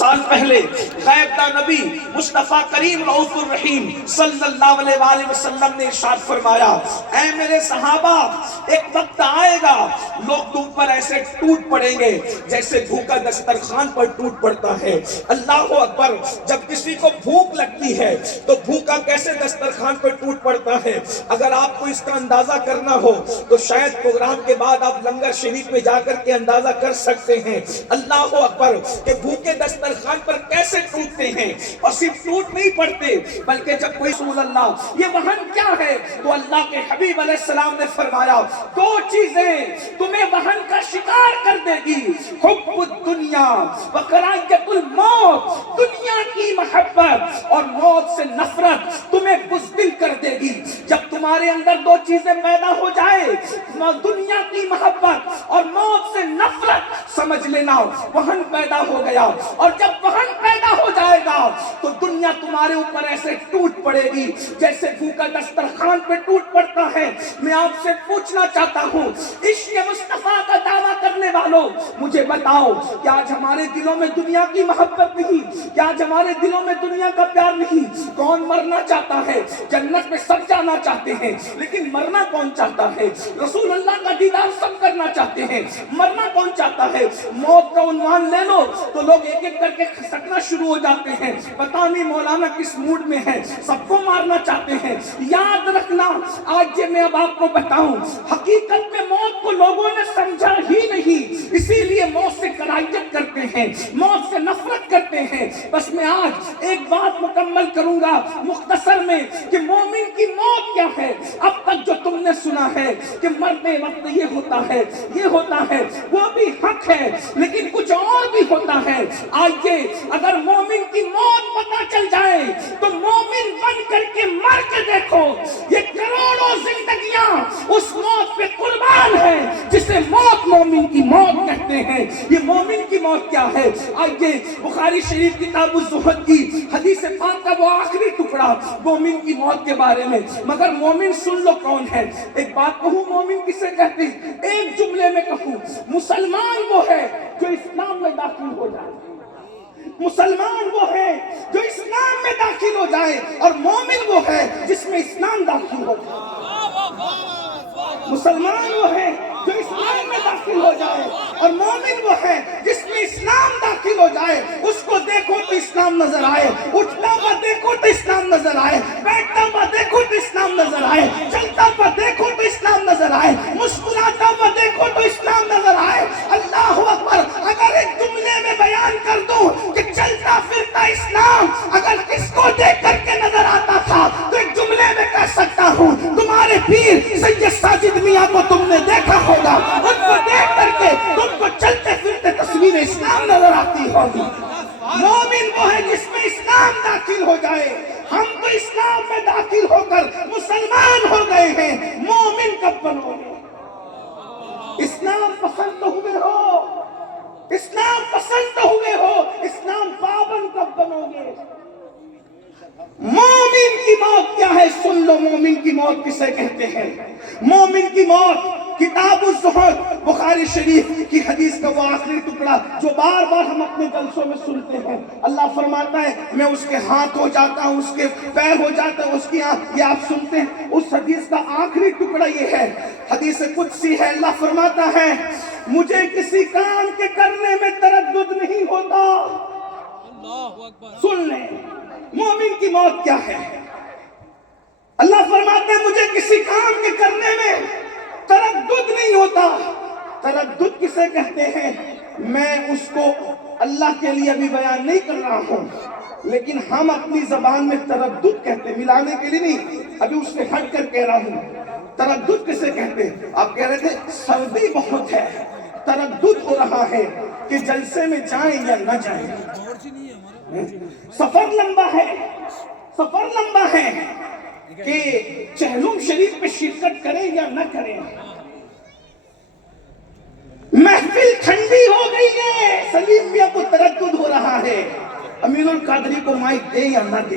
سال پہلے غیب دا نبی مصطفیٰ کریم رؤوف الرحیم صلی اللہ علیہ وآلہ وسلم نے ارشاد فرمایا، اے میرے صحابہ، ایک وقت آئے گا لوگ تم پر ایسے ٹوٹ پڑیں گے جیسے بھوکا دسترخوان پر ٹوٹ پڑتا ہے۔ اللہ اکبر! جب کسی کو بھوک لگتی ہے تو بھوکا کیسے دسترخوان پر ٹوٹ پڑتا ہے؟ اگر آپ کو اس کا اندازہ کرنا ہو تو شاید پروگرام کے بعد آپ لنگر شریف میں جا کر کے اندازہ کر سکتے ہیں۔ اللہ اکبر! کہ بھوکے دسترخوان پر کیسے ٹوٹتے ہیں، اور صرف ٹوٹ نہیں پڑتے بلکہ جب کوئی رسول اللہ یہ وہن کیا ہے تو اللہ کے حبیب علیہ السلام نے فرمایا دو چیزیں تمہیں وہن کا شکار کر دے گی، حب الدنیا وکراہیت الموت، دنیا کی محبت اور موت سے نفرت تمہیں بزدل کر دے گی۔ جب تمہارے اندر دو چیزیں پیدا ہو جائے، دنیا کی محبت اور موت سے نفرت، سمجھ لینا وہن پیدا ہو گیا، اور جب وہن پیدا ہو جائے گا تو دنیا تمہارے اوپر ایسے ٹوٹ پڑے گی جیسے بھوکا دسترخوان پہ ٹوٹ پڑتا ہے۔ میں آپ سے پوچھنا چاہتا ہوں، عشق مصطفیٰ کا دعویٰ کرنے والوں، مجھے بتاؤ کہ آج ہمارے دلوں میں دنیا کی محبت نہیں؟ کیا آج ہمارے دلوں میں دنیا کا پیار نہیں؟ کون مرنا چاہتا ہے؟ جنت میں سب جانا چاہتے ہیں لیکن مرنا کون چاہتا ہے؟ رسول اللہ کا دیدار سب کرنا چاہتے ہیں، مرنا کون چاہتا ہے؟ موت کا عنوان لے لو تو لوگ ایک ایک کر کے کھسکنا شروع ہو جاتے ہیں، پتہ نہیں مولانا کس موڈ میں ہے، سب کو مارنا چاہتے ہیں۔ یاد رکھنا، آج یہ میں اب آپ کو بتاؤں، حقیقت میں موت کو لوگوں نے سمجھا ہی نہیں، اسی لیے موت سے کراہیت کرتے ہیں، موت سے نفرت کرتے ہیں۔ بس میں آج ایک بات مکمل کروں گا مختصر میں کہ مومن کی موت کیا ہے۔ اب تک جو تم نے سنا ہے کہ مرتے وقت یہ ہوتا ہے، یہ ہوتا ہے، وہ بھی حق ہے، لیکن کچھ اور بھی ہوتا ہے۔ آئیے اگر مومن کی موت پتہ چل جائے تو مومن بن کر کے مر کے دیکھو، یہ کروڑوں زندگیاں اس موت پہ قربان ہے جسے موت مومن کی موت کہتے ہیں۔ یہ مومن کی موت کیا ہے؟ آئیے بخاری شریف کتاب الزہد کی حدیث پاک کا وہ آخری ٹکڑا مومن کی موت کے بارے میں، مگر مومن سن لو کون ہے۔ ایک بات کہوں مومن کسے کہتے ہیں؟ ایک جملے میں کہوں، مسلمان وہ ہے جو اسلام میں داخل ہو جائے، مسلمان وہ ہے جو اسلام میں داخل ہو جائے، اور مومن وہ ہے جس میں اسلام داخل ہو جائے۔ مسلمان وہ ہے جو اسلام میں داخل ہو جائے، اور مومن وہ ہے جس میں اسلام داخل ہو جائے۔ اس کو دیکھو تو اسلام نظر آئے، اٹھتا ہوا دیکھو تو اسلام نظر آئے، بیٹھتا ہوا دیکھو تو اسلام نظر آئے، چلتا ہوا دیکھو تو اسلام نظر آئے، مسکراتا ہوا دیکھو تو اسلام نظر آئے۔ اللہ اکبر! اگر ایک جملے میں بیان کر دوں کہ چلتا پھرتا اسلام اگر کس کو دیکھ کر کے نظر آتا تھا تو ایک جملے میں کہہ سکتا ہوں، تمہارے پیر سید ساجد میاں کو تم نے دیکھا ہوگا، ان کو دیکھ کر کے تم کو چلتے پھرتے تصویر اسلام نظر آتی ہوگی۔ مومن وہ ہے جس میں اسلام داخل ہو جائے۔ ہم تو اسلام میں داخل ہو کر مسلمان ہو گئے ہیں، مومن کب بنو گے؟ اسلام پسند تو ہوئے ہو، اسلام پسند تو ہوئے ہو، اسلام پابند کب بنو گے؟ مومن کی موت کیا ہے؟ سن لو مومن کی موت کسے کہتے ہیں۔ مومن کی موت کتاب الزہد بخاری شریف کی حدیث کا وہ آخری ٹکڑا جو بار بار ہم اپنے جلسوں میں سنتے ہیں، اللہ فرماتا ہے میں اس کے ہاتھ ہو جاتا ہوں، اس کے پیر ہو جاتا ہوں، اس کی آنکھ، یہ آپ سنتے ہیں۔ اس حدیث کا آخری ٹکڑا یہ ہے، حدیث قدسی ہے، اللہ فرماتا ہے مجھے کسی کام کے کرنے میں تردد نہیں ہوتا۔ سن لیں مومن کی موت کیا ہے۔ اللہ فرماتے ہیں مجھے کسی کام کے کرنے میں تردد نہیں ہوتا۔ تردد کسے کہتے ہیں؟ میں اس کو اللہ کے لیے ابھی بیان نہیں کر رہا ہوں، لیکن ہم اپنی زبان میں تردد کہتے ہیں، ملانے کے لیے نہیں، ابھی اس سے ہٹ کر کہہ رہا ہوں۔ تردد کسے کہتے ہیں؟ آپ کہہ رہے تھے سردی بہت ہے، تردد ہو رہا ہے کہ جلسے میں جائیں یا نہ جائیں، سفر لمبا ہے، سفر لمبا ہے کہ چہلم شریف پہ شرکت کریں یا نہ کریں، محفل ٹھنڈی ہو گئی ہے، سلیم میاں کو تردد ہو رہا ہے امین القادری کو مائک دے یا نہ دے۔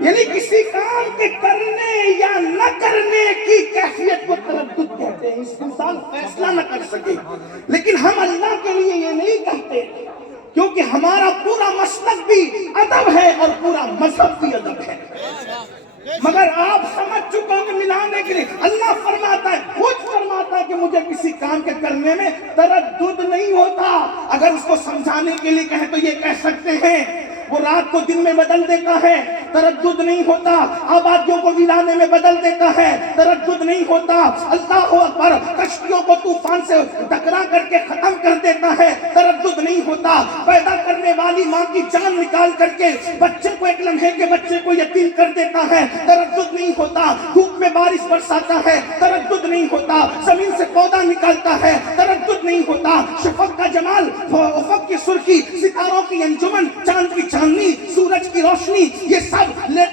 یعنی کسی کام کے کرنے یا نہ کرنے کی کیفیت کو تردد کہتے ہیں۔ اس انسان فیصلہ نہ کر سکے، لیکن ہم اللہ کے لیے یہ نہیں کہتے کیونکہ ہمارا پورا مسلک بھی ادب ہے اور پورا مذہب بھی ادب ہے. مگر آپ سمجھ چکے ہیں ملانے کے لیے اللہ فرماتا ہے، خود فرماتا ہے کہ مجھے کسی کام کے کرنے میں تردد نہیں ہوتا. اگر اس کو سمجھانے کے لیے کہیں تو یہ کہہ سکتے ہیں وہ رات کو دن میں بدل دیتا ہے، تردد نہیں ہوتا. آبادیوں کو ویرانے میں بدل دیتا ہے، تردد نہیں ہوتا. اللہ اکبر، کشتیوں کو طوفان سے ٹکرا کر کے ختم کر دیتا ہے، تردد نہیں ہوتا. پیدا کرنے والی ماں کی جان نکال کر کے بچے کو ایک لمحے کے بچے کو یتیم کر دیتا ہے، تردد نہیں ہوتا. دھوپ میں بارش برساتا ہے، تردد نہیں ہوتا. زمین سے پودا نکالتا ہے، تردد نہیں ہوتا. شفق کا جمال، افق کی سرخی، ستاروں کی انجمن، چاند کی چاندنی، سورج کی روشنی، یہ سب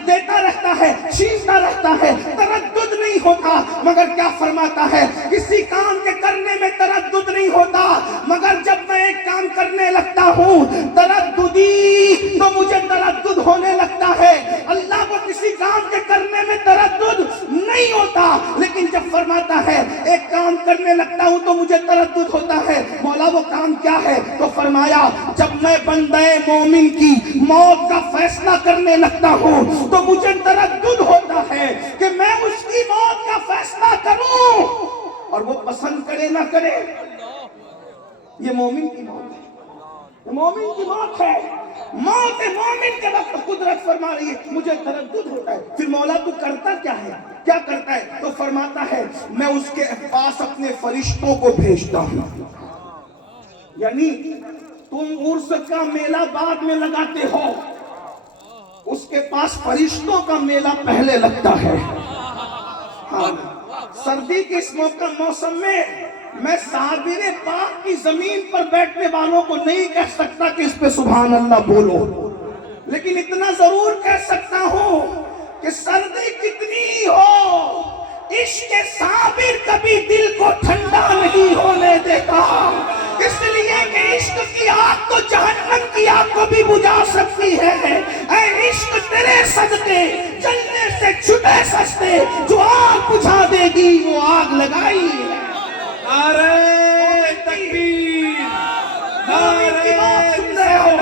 دیتا رہتا ہے، چھینتا رہتا ہے، تردد نہیں ہوتا. مگر کیا فرماتا ہے؟ کسی کام کے کرنے میں تردد نہیں ہوتا، مگر جب میں ایک کام کرنے لگتا ہوں ترددی تو مجھے تردد ہونے لگتا ہے. اللہ کو کسی کام کے کرنے میں تردد نہیں ہوتا، لیکن جب فرماتا ہے ایک کام کرنے لگتا ہوں تو مجھے تردد ہوتا ہے. مولا وہ کام کیا ہے؟ تو فرمایا جب میں بندے مومن کی موت کا فیصلہ کرنے لگتا ہوں تو مجھے تردد ہوتا ہے کہ میں اس کی موت کا فیصلہ کروں اور وہ پسند کرے نہ کرے. یہ مومن کی موت ہے، مومن کی موت ہے. موت مومن کے وقت قدرت فرما رہی ہے مجھے تردد ہوتا ہے. پھر مولا تو کرتا کیا ہے؟ کیا کرتا ہے؟ تو فرماتا ہے میں اس کے پاس اپنے فرشتوں کو بھیجتا ہوں. یعنی تم عرس کا میلہ بعد میں لگاتے ہو، اس کے پاس فرشتوں کا میلہ پہلے لگتا ہے. ہاں، سردی کے اس موسم میں صابر پاک کی زمین پر بیٹھنے والوں کو نہیں کہہ سکتا کہ اس پہ سبحان اللہ بولو، لیکن اتنا ضرور کہہ سکتا ہوں کہ سردی کتنی ہو، عشق صابر کبھی دل کو ٹھنڈا نہیں ہونے دیتا. اس لیے کہ عشق کی آگ تو جہنم کی آگ کو بھی بجھا سکتی ہے. اے عشق تیرے صدقے جلنے سے چھٹے سستے، جو آگ بجھا دے گی وہ آگ لگائی ہے. نعرہ تکبیر، نعرہ سن رہے ہو؟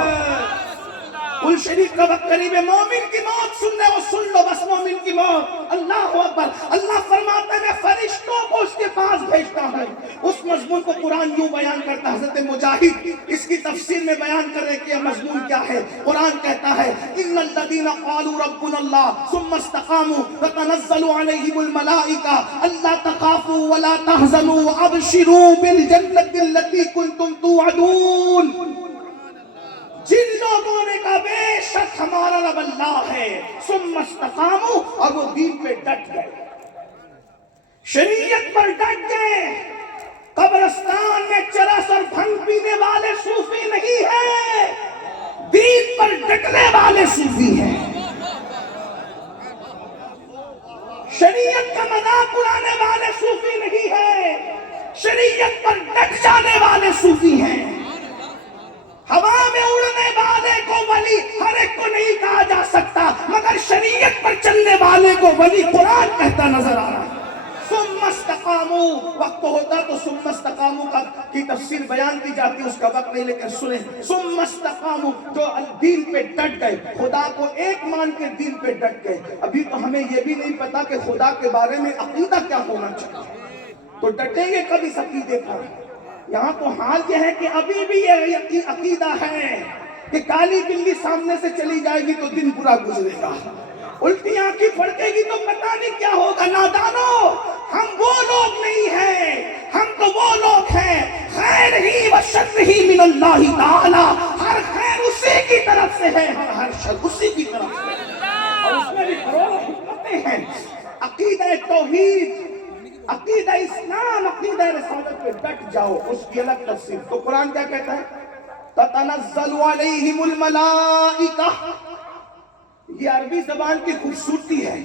کل شریف کا وقت قریب ہے. مومن کی موت سن رہے ہو؟ سن لو بس مومن کی موت. اللہ اکبر. اللہ فرماتا ہے میں فرشتوں کو اس کے پاس بھیجتا ہوں. اس مضمون کو قرآن یوں بیان کرتا ہے. حضرت مجاہد اس کی تفسیر میں بیان کر رہے کہ یہ مضمون کیا ہے. قرآن کہتا ہے ان الذین قالوا ربنا اللہ ثم استقاموا تتنزل علیہم الملائکہ الا تخافوا ولا تحزنوا وابشروا بالجنۃ التي کنتم توعدون. جن لوگوں نے کہا بے شک ہمارا رب اللہ ہے، ثم استقاموا، اور وہ دین پہ ڈٹ گئے، شریعت پر ڈٹ گئے. قبرستان میں چرس اور بھنگ پینے والے صوفی نہیں ہیں، دین پر ڈٹنے والے صوفی ہیں. شریعت کا مذاق اڑانے والے صوفی نہیں ہیں، شریعت پر ڈٹ جانے والے صوفی ہیں. ہوا میں اڑنے والے کو ولی ہر ایک کو نہیں کہا جا سکتا، مگر شریعت پر چلنے والے کو ولی قرآن کہتا نظر آ رہا ہے. ثم استقاموا، وقت ہوتا تو ثم استقاموا کی تفسیر بیان کی جاتی، اس کا وقت نہیں، لیکن سنیں ثم استقاموا، جو دین پہ ڈٹ گئے، خدا کو ایک مان کے دین پہ ڈٹ گئے. ابھی تو ہمیں یہ بھی نہیں پتا کہ خدا کے بارے میں عقیدہ کیا ہونا چاہیے، تو ڈٹیں گے کبھی اس عقیدے پر. یہاں تو حال یہ ہے کہ ابھی بھی یہ عقیدہ ہے کہ کالی بلی سامنے سے چلی جائے گی تو دن پورا گزرے گا، الٹی آنکھیں پھڑکے گی تو پتہ نہیں کیا ہوگا. نادانو، ہم وہ لوگ نہیں ہیں، ہم تو وہ لوگ ہیں خیر ہی و شر ہی من اللہ تعالی، ہر خیر اسی کی طرف سے ہے، ہر شر اسی کی طرف سے ہے، اور اس میں بھی کروڑوں حکمتیں ہیں. عقیدہ توحید، عقیدہ اسلام، عقیدہ رسالت پہ ڈٹ جاؤ، اس کی الگ تفسیر. تو قرآن کیا کہتا ہے؟ تتنزل علیہم الملائکہ. یہ عربی زبان کی خوبصورتی ہے.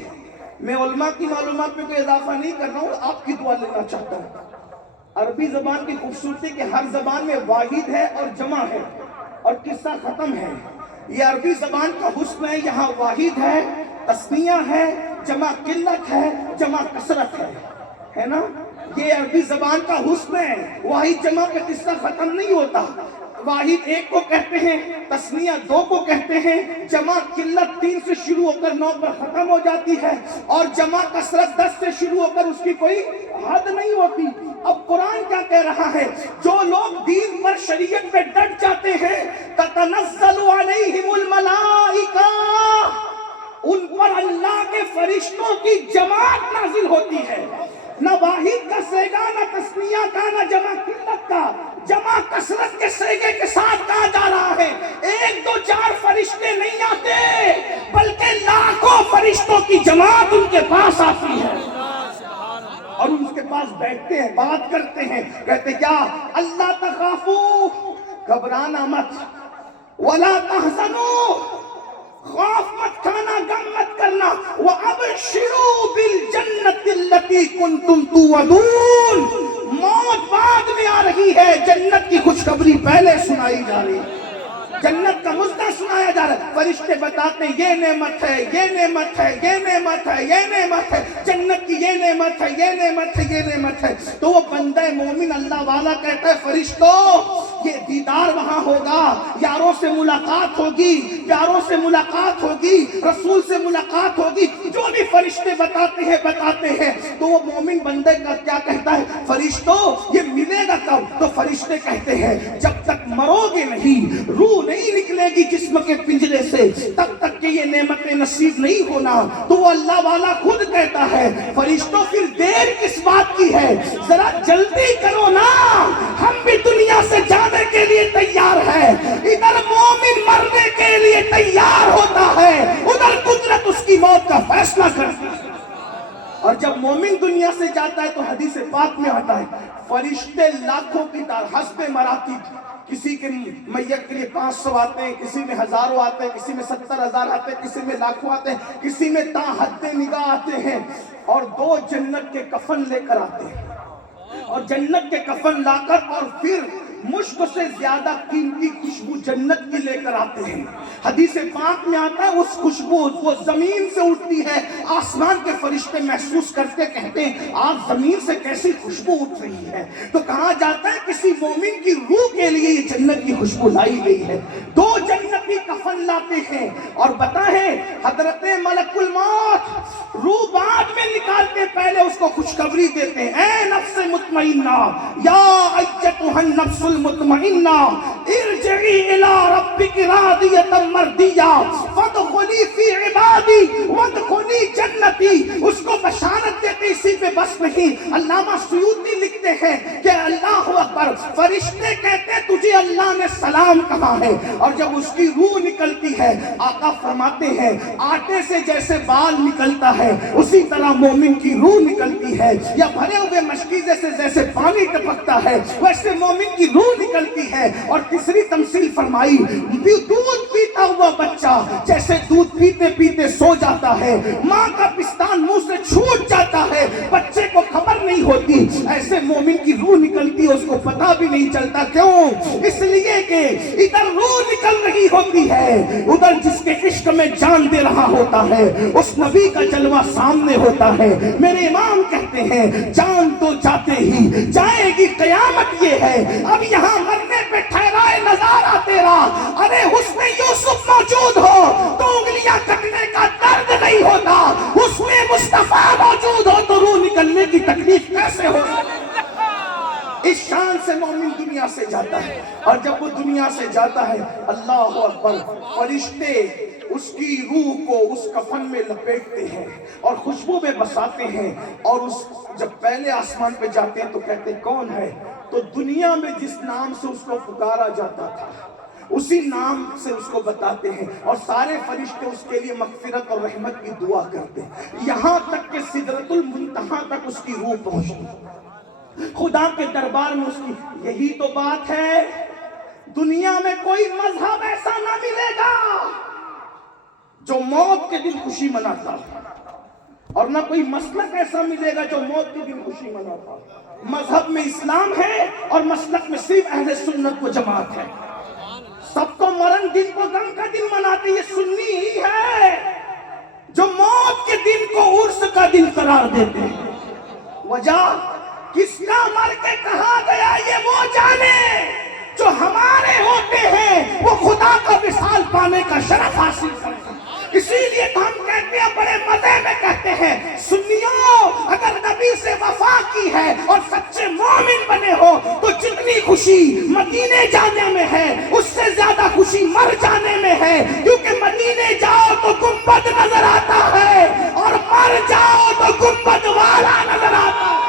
میں علماء کی معلومات میں کوئی اضافہ نہیں کر رہا ہوں، آپ کی دعا لینا چاہتا ہوں. عربی زبان کی خوبصورتی کہ ہر زبان میں واحد ہے اور جمع ہے اور قصہ ختم ہے. یہ عربی زبان کا حسن ہے، یہاں واحد ہے، تسنیہ ہے، جمع قلت ہے، جمع کثرت ہے نا. یہ عربی زبان کا حسن ہے، واحد جمع کا قصہ ختم نہیں ہوتا. واحد ایک کو کہتے ہیں، تسنیہ دو کو کہتے ہیں، جمع قلت 3 سے شروع ہو کر 9 پر ختم ہو جاتی ہے، اور جمع کثرت 10 سے شروع ہو کر اس کی کوئی حد نہیں ہوتی۔ اب قرآن کیا کہہ رہا ہے؟ جو لوگ دین پر شریعت پہ ڈٹ جاتے ہیں، تتنزل علیہم الملائکہ، ان پر اللہ کے فرشتوں کی جماعت نازل ہوتی ہے۔ نہ واحد کا سیگا، نہ تسنیہ کا، نہ جمع قلت کا، جمع کثرت کے سیگے کے ساتھ کہا جا رہا ہے۔ 1 2 4 فرشتے نہیں آتے، بلکہ لاکھوں فرشتوں کی جماعت ان کے پاس آتی ہے، اور ان کے پاس بیٹھتے ہیں، بات کرتے ہیں، کہتے کیا؟ اللہ تخافو، گھبرانا مت، ولا تحزنو، خوف مت کھانا، غم مت کرنا، وَأَبْشِرُوا بِالْجَنَّةِ الَّتِي كُنْتُمْ تُوعَدُونَ، موت بعد میں آ رہی ہے، جنت کی خوشخبری پہلے سنائی جا رہی ہے، جنت کا مزدہ سنایا جا رہا ہے۔ فرشتے بتاتے ہیں یہ نعمت ہے، یہ نعمت ہے، یہ نعمت ہے، یہ نعمت ہے، جنت کی یہ نعمت ہے، یہ نعمت ہے، یہ نعمت ہے۔ تو وہ بندہ مومن اللہ والا کہتا ہے فرشتوں، یہ دیدار وہاں ہوگا، یاروں سے ملاقات ہوگی، پیاروں سے ملاقات ہوگی، رسول سے ملاقات ہوگی، جو بھی فرشتے بتاتے ہیں۔ تو وہ مومن بندے کا کیا کہتا ہے؟ فرشتوں یہ ملے گا کب؟ تو فرشتے کہتے ہیں جب تک مرو گے نہیں، روح نہیں نکلے گی جسم کے پنجرے سے، تب تک کہ یہ نعمتیں نصیب نہیں ہونا۔ تو وہ اللہ والا خود کہتا ہے فرشتوں پھر دیر کس بات کی ہے، ذرا جلدی کرو نا، ہم بھی دنیا سے جانے کے لیے تیار ہیں۔ ادھر مومن مرنے کے لیے تیار ہوتا ہے، ادھر قدرت اس کی موت کا فیصلہ کرتی ہے۔ اور جب مومن دنیا سے جاتا ہے تو حدیث پاک میں آتا ہے فرشتے لاکھوں کی تعداد، حسب مراتب، کسی کے میت کے لیے 500 آتے ہیں، کسی میں ہزاروں آتے ہیں، کسی میں 70,000 آتے ہیں، کسی میں لاکھوں آتے ہیں، کسی میں تا حد نگاہ آتے ہیں، اور 2 جنت کے کفن لے کر آتے ہیں، اور جنت کے کفن لا کر اور پھر مشک سے زیادہ قیمتی خوشبو جنت کی لے کر آتے ہیں۔ حدیث پاک میں آتا ہے اس خوشبو وہ زمین سے اٹھتی ہے، آسمان کے فرشتے محسوس کرتے کہتے ہیں آپ زمین سے کیسی خوشبو اٹھ رہی ہے؟ تو کہا جاتا ہے کسی مومن کی روح کے لیے یہ جنت کی خوشبو لائی گئی ہے۔ 2 جنتی کفن لاتے ہیں اور بتائیں حضرت ملک الموت روح بعد میں نکالتے پہلے اس کو خوشخبری دیتے ہیں، اے نفس مطمئنہ، یا ایتھا النفس المطمئنہ ارجعی الی ربک راضیۃ مرضیہ فادخلی فی عبادی وادخلی جنتی۔ اس کو بشارت دیتے، اسی پہ بس نہیں۔ علامہ سیوطی لکھتے ہیں کہ اللہ اکبر، فرشتے کہتے ہیں تجھے اللہ نے سلام کہا ہے، اور جب اس کی روح نکلتی ہے آقا فرماتے ہیں آٹے سے جیسے بال نکلتا ہے اسی طرح مومن کی روح نکلتی ہے، یا بھرے ہوئے مشکیزے سے جیسے پانی ٹپکتا ہے ویسے مومن کی روح نکلتی ہے۔ اور تیسری تمثیل فرمائی دودھ پیتا ہوا بچہ جیسے دودھ پیتے پیتے سو جاتا ہے، ماں کا پستان منہ سے چھوٹ جاتا ہے، بچے کو خبر نہیں ہوتی، ایسے مومن کی روح نکلتی ہے، اس کو پتا بھی نہیں چلتا۔ کیوں؟ اس لیے کہ ادھر روح نکل رہی ہوتی ہے، ادھر جس کے عشق میں جان دے رہا ہوتا ہے اس نبی کا جلوہ سامنے ہوتا ہے۔ میرے امام کہتے ہیں جان تو جاتے ہی جائے گی قیامت یہ ہے، اب یہاں مرنے پہ ٹھہرائے نظارہ تیرا، ارے حسن یوسف موجود ہو تو انگلیاں کٹنے کا درد نہیں ہوتا، حسن مصطفیٰ موجود ہو تو روح نکلنے کی تکلیف کیسے ہو؟ اس شان سے مومن دنیا سے جاتا ہے، اور جب وہ دنیا سے جاتا ہے اللہ اکبر، فرشتے اس کی روح کو اس کفن میں لپیٹتے ہیں اور خوشبو میں بساتے ہیں، اور اس جب پہلے آسمان پہ جاتے ہیں تو کہتے ہیں کون ہے؟ تو دنیا میں جس نام سے اس کو پکارا جاتا تھا اسی نام سے اس کو بتاتے ہیں، اور سارے فرشتے اس کے لیے مغفرت اور رحمت کی دعا کرتے ہیں، یہاں تک کہ سدرۃ المنتہا تک اس کی روح پہنچتی، خدا کے دربار میں اس کی۔ یہی تو بات ہے، دنیا میں کوئی مذہب ایسا نہ ملے گا جو موت کے دن خوشی مناتا، اور نہ کوئی مسلک ایسا ملے گا جو موت کے دن خوشی مناتا۔ مذہب میں اسلام ہے اور مسلک میں صرف اہل سنت و جماعت ہے، سب کو مرن دن کو غم کا دن مناتے، یہ سنی ہی ہے جو موت کے دن کو عرس کا دن قرار دیتے ہیں۔ وجہ کس کا مر کے کہاں گیا یہ وہ جانے، جو جو ہمارے ہوتے ہیں وہ خدا کا وصال پانے کا شرف حاصل کرتے ہیں۔ اسی لیے تو ہم کہتے ہیں، بڑے مزے میں کہتے ہیں، سنیو اگر نبی سے وفا کی ہے اور سچے مومن بنے ہو تو جتنی خوشی مدینے جانے میں ہے اس سے زیادہ خوشی مر جانے میں ہے، کیونکہ مدینے جاؤ تو گنبد نظر آتا ہے اور مر جاؤ تو گنبد والا نظر آتا ہے۔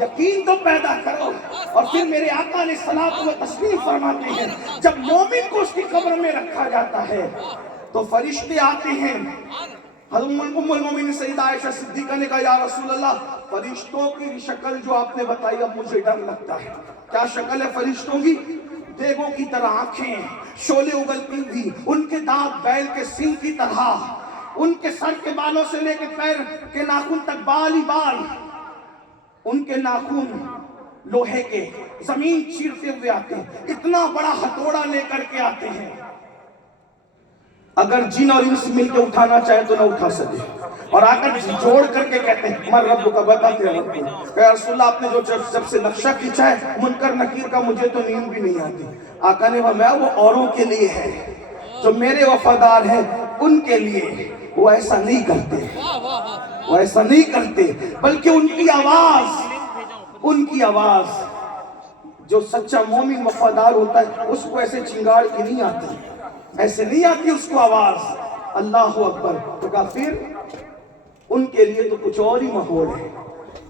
یقین تو پیدا کرو۔ اور پھر میرے آقا علیہ الصلوۃ و تسلیم فرماتے ہیں، جب مومن کو اس کی قبر میں رکھا جاتا ہے تو فرشتے آتے ہیں۔ ام المومنین سیدہ عائشہ صدیقہ نے کہا، یا رسول اللہ، فرشتوں کی شکل جو آپ نے بتائی اب مجھے ڈر لگتا ہے۔ کیا شکل ہے فرشتوں کی؟ دیگوں کی طرح آنکھیں، شعلے اگلتی ہوئی، ان کے دانت بیل کے سینگ کی طرح، ان کے سر کے بالوں سے لے کے پیر کے ناخن تک بال ہی بال، ان کے ناخن لوہے کے، زمین چیرتے ہوئے آتے ہیں، اتنا بڑا ہتھوڑا لے کر کے آتے ہیں، اگر جن اور انس مل کے اٹھانا چاہے تو نہ اٹھا سکے، اور آ کر جوڑ کر کے کہتے ہیں، من رب کا بتاتے ہیں رب کو کہ رسول اللہ آپ نے جو جب سے نقشہ کھینچا ہے منکر نکیر کا مجھے تو نیند بھی نہیں آتی۔ آقا نے فرمایا وہ اوروں کے لیے ہے، جو میرے وفادار ہیں ان کے لیے وہ ایسا نہیں کرتے، وہ ایسا نہیں کرتے، بلکہ ان کی آواز جو سچا مومن وفادار ہوتا ہے اس کو ایسے چنگاڑ کی نہیں آتی، ایسے نہیں آتی اس کو آواز، اللہ اکبر۔ تو کہا پھر ان کے لیے تو کچھ اور ہی ماحول ہے،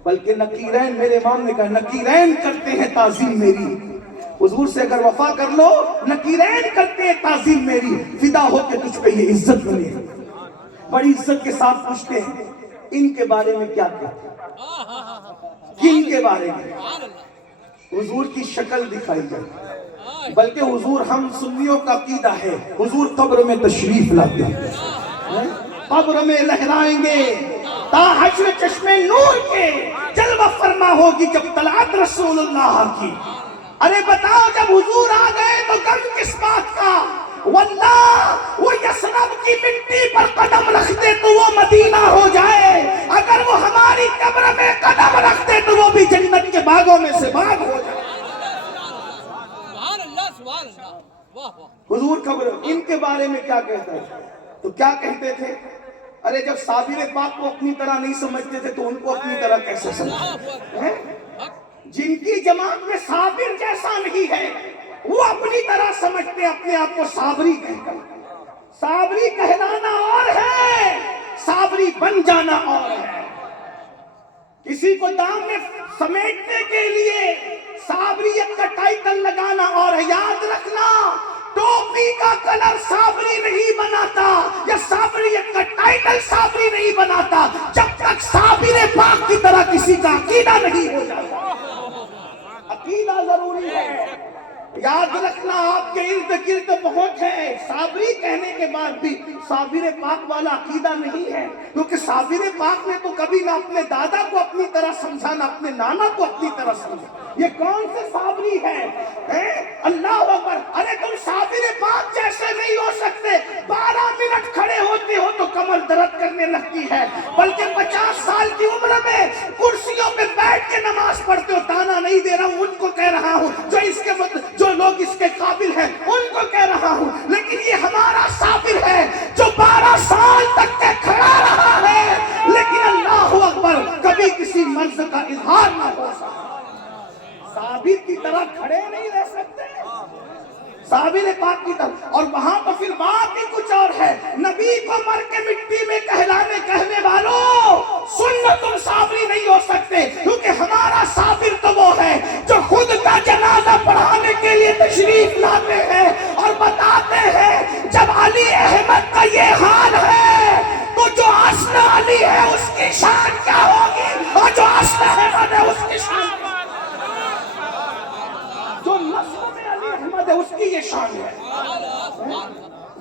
بلکہ نکیرین، میرے امام نے کہا نکیرین کرتے ہیں تعظیم میری، حضور سے اگر وفا کر لو نکیرین کرتے ہیں تعظیم میری، فدا ہو کے تجھ پہ یہ عزت بنے۔ بڑی عزت کے ساتھ پوچھتے ہیں ان کے بارے میں کیا کہتے ہیں، کن کے بارے میں؟ حضور کی شکل دکھائی جائے، بلکہ حضور، ہم سنیوں کا عقیدہ ہے حضور قبر میں تشریف لاتے ہیں، قبر میں لہرائیں گے تا حشر چشمے نور کے جلوہ فرما ہوگی جب طلعت رسول اللہ کی۔ ارے بتاؤ جب حضور آ گئے تو غم کس بات کا؟ واللہ وہ یثرب کی مٹی پر قدم رکھتے تو وہ مدینہ ہو جائے، اگر وہ ہماری قبر میں قدم رکھتے تو وہ بھی جنت کے باغوں میں سے باغ ہو جائے۔ حضور قبر، ان کے بارے میں کیا کہتا ہے؟ تو کیا کہتے تھے؟ ارے جب صابر پاک کو اپنی طرح نہیں سمجھتے تھے تو ان کو اپنی طرح کیسے سمجھتے؟ جن کی جماعت میں صابر جیسا نہیں ہے وہ اپنی طرح سمجھتے اپنے آپ کو صابری کہتے ہیں۔ صابری کہلانا اور ہے، صابری بن جانا اور ہے۔ کسی کو دام میں سمیٹنے کے لیے صابریت کا ٹائٹل لگانا اور ہے۔ یاد رکھنا، ٹوپی کا کلر صابری نہیں بناتا یا صابریت کا ٹائٹل صابری نہیں بناتا جب تک صابر پاک کی طرح کسی کا عقیدہ نہیں ہو جاتا۔ عقیدہ ضروری ہے۔ یاد رکھنا، آپ کے ارد گرد بہت ہے، صابری کہنے کے بعد بھی صابر پاک والا عقیدہ نہیں ہے، کیونکہ صابر پاک نے تو کبھی نہ اپنے دادا کو اپنی طرح سمجھا نہ اپنے نانا کو اپنی طرح سمجھا۔ یہ کون سے صابری ہے؟ اللہ اکبر۔ ارے تم صابر پاک جیسے نہیں ہو سکتے، 12 منٹ کھڑے ہوتے ہو تو کمر درد کرنے لگتی ہے، بلکہ 50 سال کی عمر میں کرسیوں پہ بیٹھ کے نماز پڑھتے ہو۔ تانا نہیں دے رہا ہوں، ان کو کہہ رہا ہوں جو لوگ اس کے قابل ہیں ان کو کہہ رہا ہوں، لیکن یہ ہمارا صابر ہے جو 12 سال تک کے کھڑا رہا ہے، لیکن اللہ اکبر کبھی کسی مرض کا اظہار نہ ہو سکتا۔ صابر کی طرح کھڑے نہیں رہ سکتے، صابر پاک کی طرح۔ اور وہاں تو پھر بات ہی کچھ اور ہے۔ نبی کو مر کے مٹی میں کہنے والوں، سن تم صابری نہیں ہو سکتے، کیونکہ ہمارا صابر تو وہ ہے جو خود کا جنازہ پڑھانے کے لیے تشریف لاتے ہیں اور بتاتے ہیں جب علی احمد کا یہ حال ہے تو جو اصل علی ہے اس کی شان کیا ہوگی، اور جو اصل احمد ہے اس کی شان کیا ہوگی۔ جو نسل میں علی احمد ہے اس کی یہ شان ہے،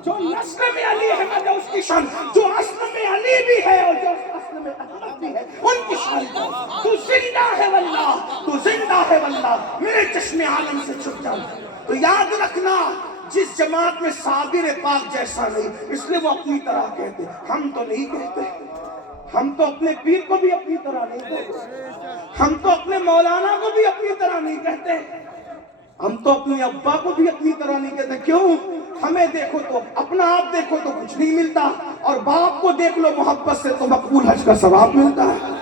جو نسل میں علی احمد ہے اس کی شان، جو اصل میں علی بھی ہے اور جو اصل میں احمد بھی ہے ان کی شان ہے۔ تو زندہ ہے واللہ، تو زندہ ہے واللہ، میرے چشم عالم سے چھپ جاؤ۔ تو یاد رکھنا، جس جماعت میں صابر پاک جیسا نہیں، اس لیے وہ اپنی طرح کہتے، ہم تو نہیں کہتے، ہم تو اپنے پیر کو بھی اپنی طرح نہیں کہتے، ہم تو اپنے مولانا کو بھی اپنی طرح نہیں کہتے، ہم تو اپنے ابا کو بھی اپنی طرح نہیں کہتے. کیوں؟ ہمیں دیکھو تو اپنا آپ دیکھو تو کچھ نہیں ملتا، اور باپ کو دیکھ لو محبت سے تو مقبول حج کا ثواب ملتا ہے.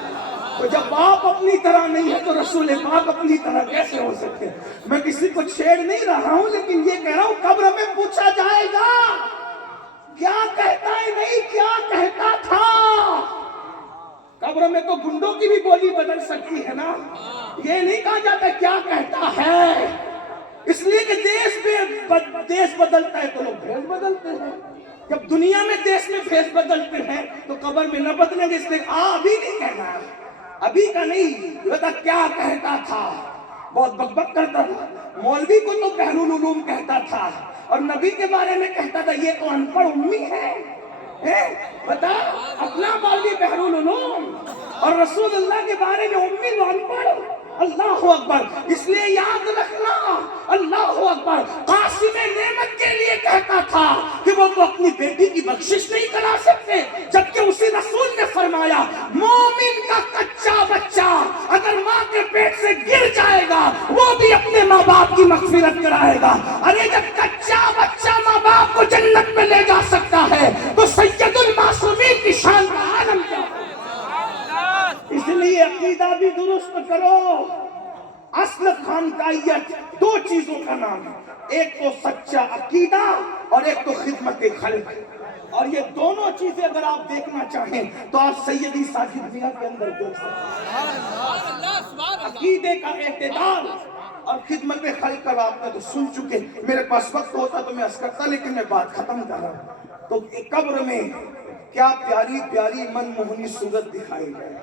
تو جب باپ اپنی طرح نہیں ہے تو رسول پاک اپنی طرح کیسے ہو سکتے؟ میں کسی کو چھیڑ نہیں رہا ہوں، لیکن یہ کہہ رہا ہوں قبر میں پوچھا جائے گا کیا کہتا ہے، نہیں کیا کہتا تھا. قبر میں تو گنڈوں کی بھی بولی بدل سکتی ہے نا، یہ نہیں کہا جاتا کیا کہتا ہے. اس لیے کہ دیش بدلتا ہے تو لوگ بھیس بدلتے ہیں. جب دنیا میں دیش میں بھیس بدلتے ہیں تو قبر میں نہ بدلیں گے. اس لیے ابھی نہیں کہنا ہے، ابھی کا نہیں، بتا کیا کہتا تھا. بہت بک کرتا تھا. مولوی کو تو بحر العلوم کہتا تھا، اور نبی کے بارے میں کہتا تھا یہ تو ان پڑھ امی ہے. بتا اپنا مولوی بحر العلوم، اور رسول اللہ کے بارے میں امی و ان پڑھ. اللہ اکبر. اس لیے یاد رکھنا، اللہ اکبر. قاسم نعمت کے لیے کہتا تھا کہ وہ تو اپنی بیٹی کی بخشش نہیں کرا سکتے، جبکہ اسی رسول نے فرمایا مومن کا کچا بچہ اگر ماں کے پیٹ سے گر جائے گا وہ بھی اپنے ماں باپ کی مغفرت کرائے گا. ارے جب کچا بچہ ماں باپ کو جنت میں لے جا سکتا ہے تو سید المعصومین کی شان کا عالم کیا ہے. اس لیے عقیدہ بھی درست کرو. اصل خانقاہیت دو چیزوں کا نام ہے، ایک تو سچا عقیدہ اور ایک تو خدمت خلق. اور یہ دونوں چیزیں اگر آپ دیکھنا چاہیں تو آپ سیدی ساجد میاں کے اندر دیکھ سکتے ہیں. عقیدے کا اعتدال اور خدمت خلق کا آپ نے تو سن چکے. میرے پاس وقت ہوتا تو میں عرض کرتا، لیکن میں بات ختم کر رہا ہوں. تو قبر میں کیا پیاری پیاری من موہنی صورت دکھائی جائے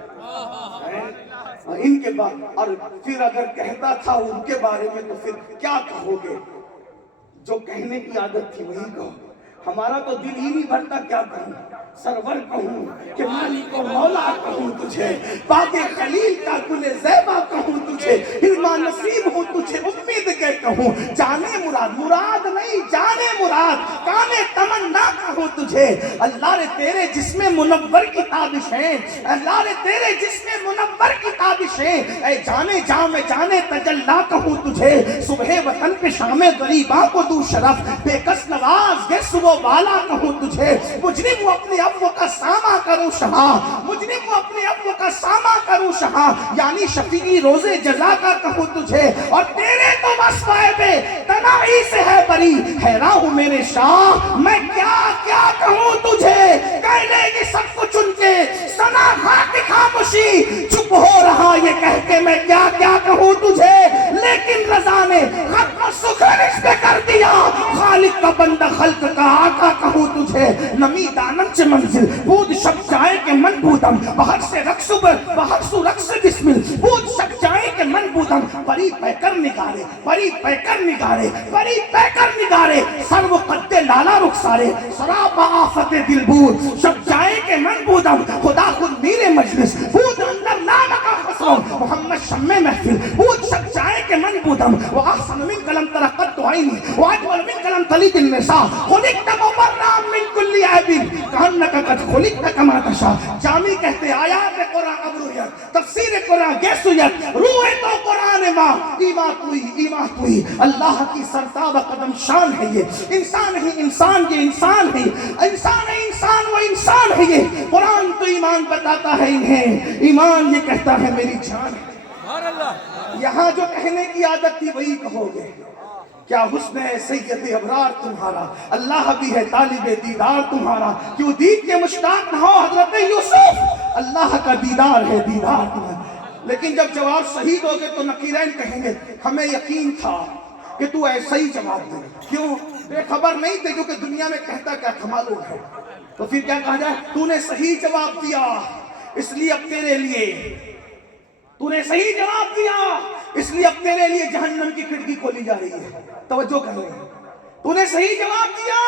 ان کے بعد. اور پھر اگر کہتا تھا ان کے بارے میں تو پھر کیا کہو گے؟ جو کہنے کی عادت تھی وہی کہو. ہمارا تو دل ہی نہیں بھرتا کیا کہوں. سرور کہوں کہ مالک و مولا کہوں تجھے، باد خلیل کا گل زیبا کہوں تجھے، علما نصیب ہوں تجھے امید کے کہوں. جانے مراد، مراد نہیں جانے مراد، کانے تمنا کہوں تجھے. اللہ رے تیرے جسم منور کی تابشیں، اللہ رے تیرے جسم منور کی تابشیں، اے جانے جاں میں جانے تجلا کہوں تجھے. صبح وطن پہ شام غریباں کو دو شرف، بے کس نواز گے صبح والا کہوں تجھے. مجرم وہ اپنے افو کا سامہ کروں شہاں، مجرم وہ اپنے افو کا سامہ کروں شہاں، یعنی شفیعی روز جزا کا کہوں تجھے. اور تیرے تو وصفائے بے تنائی سے ہے بری، حیران ہوں میرے شاہ میں کیا کیا کہوں تجھے. کہہ لے گی سب کچھ ان کے سنا خاک خاموشی، چپ ہو رہا یہ کہہ کے میں کیا کیا کہوں تجھے. لیکن رضا نے ختم سکھر اس پہ کر دیا، خالق کا بندہ خلق کا آقا کہوں تجھے. نمی دانم چے منزل بود شب جائے کہ من بودم، بہر سے رقص بہر سو رقص بسمل بود شب جائے کہ من بودم. پری پیکر نگارے، پری پیکر نگارے، پری پیکر نگارے، سرو قد لالا رخسارے، سراپا آفت دل بود شب جائے کہ من بودم. خدا خود میرے مجلس بود اندر نام کا خسرو، محمد شمع محفل بود شب جائے کہ من بودم. وَأَحْسَنُ مِنْ قَلَمْ تَرَقَّتُ عَيْنِي وَأَجْمَلُ مِنْ قَلَمْ تَلِدِ النِّسَاءُ خُلِقْتَ مُبَرَّأً مِنْ كُلِّ عَيْبٍ كَأَنَّكَ قَدْ خُلِقْتَ كَمَا تَشَاءُ. جامی کہتے آیات قرآن ابرویت، تفسیر قرآن گیسویت، روح تو قرآن ماں ایمان توئی. اللہ کی سرتاب قدم شان ہے یہ. انسان ہی انسان، یہ انسان ہے، انسان ہے انسان، وہ انسان ہے یہ. قرآن تو ایمان بتاتا ہے انہیں، ایمان یہ کہتا ہے میری جان ہے. یہاں جو کہنے کی عادت تھی وہی کہو گے. کیا حسن ہے سید ابرار تمہارا، اللہ بھی ہے طالب دیدار تمہارا. کیوں دید کے مشتاق نہ ہو حضرت یوسف، اللہ کا دیدار ہے دیدار تمہارا. لیکن جب جواب صحیح دو گے تو نقیرین کہیں گے ہمیں یقین تھا کہ تو ایسا ہی جواب دے. کیوں بے خبر نہیں تھے کیونکہ دنیا میں کہتا کیا تھا معلوم ہے. تو پھر کیا کہا جائے، تو نے صحیح جواب دیا اس لیے اب تیرے لیے، تو نے صحیح جواب دیا اس لیے اب تیرے لیے جہنم کی کھڑکی کھولی جا رہی ہے. توجہ کر رہے ہیں، تو نے صحیح جواب دیا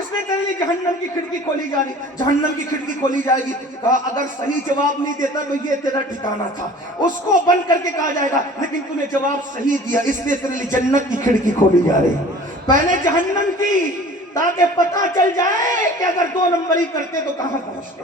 اس لیے تیرے لیے جہنم کی کھڑکی کھولی جا رہی، جہنم کی کھڑکی کھولی جائے گی. کہا اگر صحیح جواب نہیں دیتا تو یہ تیرا ٹھکانہ تھا، اس کو بند کر کے کہا جائے گا لیکن تو نے جواب صحیح دیا اس لیے تیرے لیے جنت کی کھڑکی کھولی جا رہی. پہلے جہنم کی، تاکہ پتہ چل جائے کہ اگر 2 نمبری کرتے تو کہاں پہنچتے.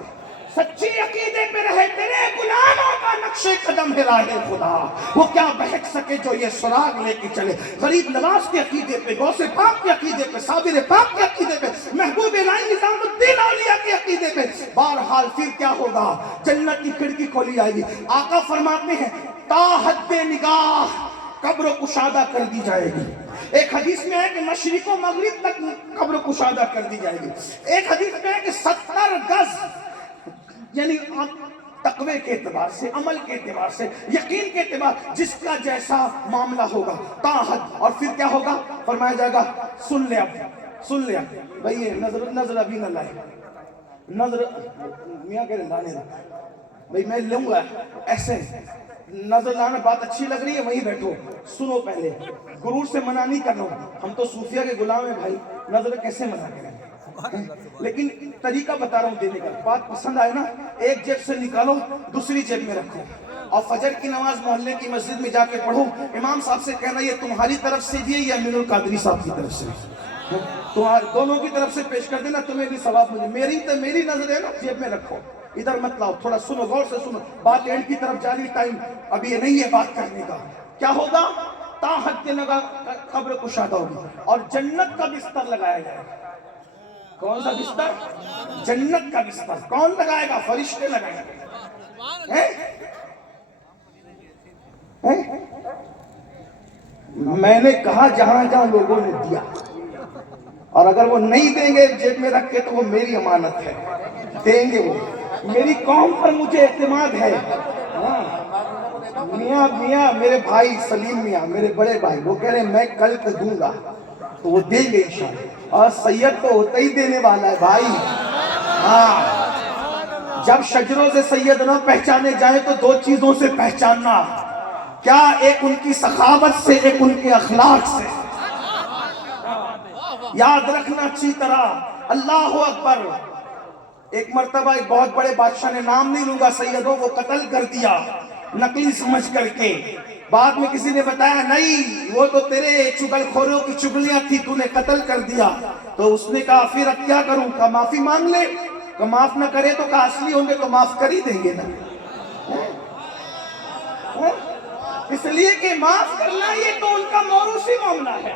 سچی عقیدے پہ رہے، تیرے غلاموں کا نقش قدم ہے راہ خدا، وہ کیا بہک سکے جو یہ سراغ لے کے چلے۔ غریب نواز کے عقیدے پہ، غوث پاک کے عقیدے پہ، صابر پاک کے عقیدے پہ، محبوب الہی نظام الدین اولیاء کے عقیدے پہ، بہرحال پھر کیا ہوگا؟ جنت کی کھڑکی کھولی جائے گی۔ آقا فرماتے ہیں تا حد نگاہ قبر کشادہ کر دی جائے گی۔ ایک حدیث میں ہے کہ مشرق و مغرب تک قبر کشادہ کر دی جائے گی۔ ایک حدیث میں ہے کہ 70 گز، یعنی تقوی کے اعتبار سے، عمل کے اعتبار سے، یقین کے اعتبار، جس کا جیسا معاملہ ہوگا تا حد۔ اور پھر کیا ہوگا؟ فرمایا جائے گا سن لے اب، سن لے اب بھئی یہ نظر ابھی نہ لائے، نظر میاں کہہ رہے لانے دو بھئی میں لوں گا، ایسے نظر لانا بات اچھی لگ رہی ہے وہیں بیٹھو، سنو پہلے، غرور سے منع نہیں کر رہا ہوں، ہم تو صوفیہ کے غلام ہیں بھائی، نظر کیسے منع کریں، لیکن طریقہ بتا رہا ہوں دینے کا۔ بات پسند آئے نا، ایک جیب سے نکالو دوسری جیب میں رکھو، اور فجر کی نماز محلے کی مسجد میں جا کے پڑھو، امام صاحب سے کہنا یہ تمہاری طرف سے دیے یا امین القادری صاحب کی طرف سے، دونوں کی طرف سے پیش کر دینا، تمہیں بھی ثواب مجھے، میری نظر ہے نا جیب میں رکھو، ادھر مت لاؤ، تھوڑا سنو، غور سے سنو، بات اینڈ کی طرف جاری، ٹائم ابھی یہ نہیں ہے بات کرنے کا۔ کیا ہوگا؟ تا حد نگاہ قبر کشادہ ہوگی، اور جنت کا بستر لگایا جائے گا۔ کون سا بستر؟ جنت کا بستر۔ کون لگائے گا؟ فرشتے لگائیں گے۔ میں نے کہا جہاں جہاں لوگوں نے دیا، اور اگر وہ نہیں دیں گے جیب میں رکھ کے تو وہ میری امانت ہے، دیں گے وہ، میری قوم پر مجھے اعتماد ہے۔ میاں میرے بھائی سلیم میاں، میرے بڑے بھائی، وہ کہہ رہے ہیں میں کل کو دوں گا تو وہ دیں گے انشاءاللہ، اور سید تو ہوتا ہی دینے والا ہے بھائی۔ ہاں، جب شجروں سے سید نہ پہچانے جائیں تو دو چیزوں سے پہچاننا، کیا؟ ایک ان کی سخاوت سے، ایک ان کے اخلاق سے۔ یاد رکھنا اچھی طرح، اللہ اکبر۔ ایک مرتبہ ایک بہت بڑے بادشاہ نے، نام نہیں لوں گا، سیدوں کو قتل کر دیا نقلی سمجھ کر کے۔ بعد میں کسی نے بتایا نہیں وہ تو تیرے چگل خوروں کی چگلیاں تھی، تو نے قتل کر دیا۔ تو اس نے کہا پھر اب کیا کروں؟ کہا معافی مانگ لے، کہ معاف نہ کرے تو کہا اصلی ہوں گے تو معاف کر ہی دیں گے نا، اس لیے کہ معاف کرنا یہ تو ان کا موروثی معاملہ ہے۔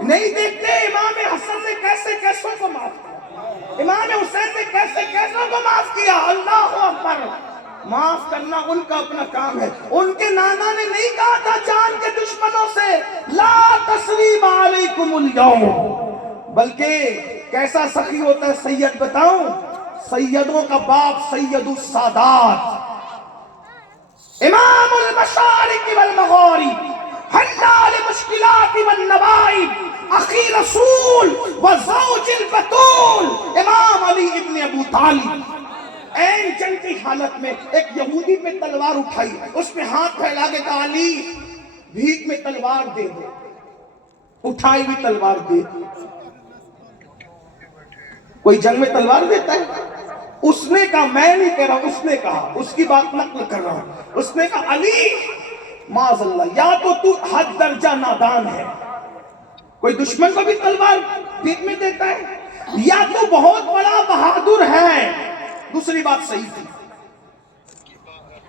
نہیں دیکھتے امام حسن نے کیسے کیسوں کو معاف کیا، امام حسین نے کیسے کیسوں کو معاف کیا۔ اللہ اکبر۔ معاف کرنا ان کا اپنا کام ہے۔ ان کے نانا نے نہیں کہا تھا جان کے دشمنوں سے لا تثریب علیکم اليوم، بلکہ کیسا سخی ہوتا ہے سید بتاؤں؟ سیدوں کا باپ سید السادات، امام المشارق والمغارب، حلال مشکلات والنوائب، اخی رسول وزوج البتول، امام علی ابن ابو طالب۔ این جنگ کی حالت میں ایک یہودی پہ تلوار اٹھائی، اس پہ ہاتھ پھیلا کے کہا علی بھیک میں تلوار دے دے، اٹھائی بھی تلوار دے دی۔ کوئی جنگ میں تلوار دیتا ہے؟ اس نے کہا، میں نہیں کہہ رہا، اس نے کہا، اس کی بات نقل کر رہا ہوں، اس نے کہا علی معاذ اللہ، یا تو حد درجہ نادان ہے، کوئی دشمن کو بھی تلوار بھیک میں دیتا ہے، یا تو بہت بڑا بہادر ہے۔ دوسری بات صحیح تھی۔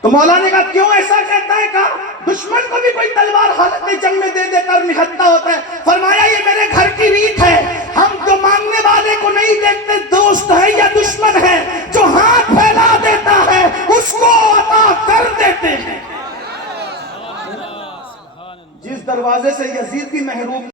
تو مولا نے کہا کیوں ایسا کہتا ہے؟ کہا دشمن کو بھی کوئی تلوار حالت جنگ میں دے دے کر نہتا ہوتا ہے۔ فرمایا یہ میرے گھر کی ریت ہے، ہم جو مانگنے والے کو نہیں دیکھتے دوست ہے یا دشمن ہے، جو ہاتھ پھیلا دیتا ہے اس کو عطا کر دیتے ہیں۔ جس دروازے سے یزید بھی محروم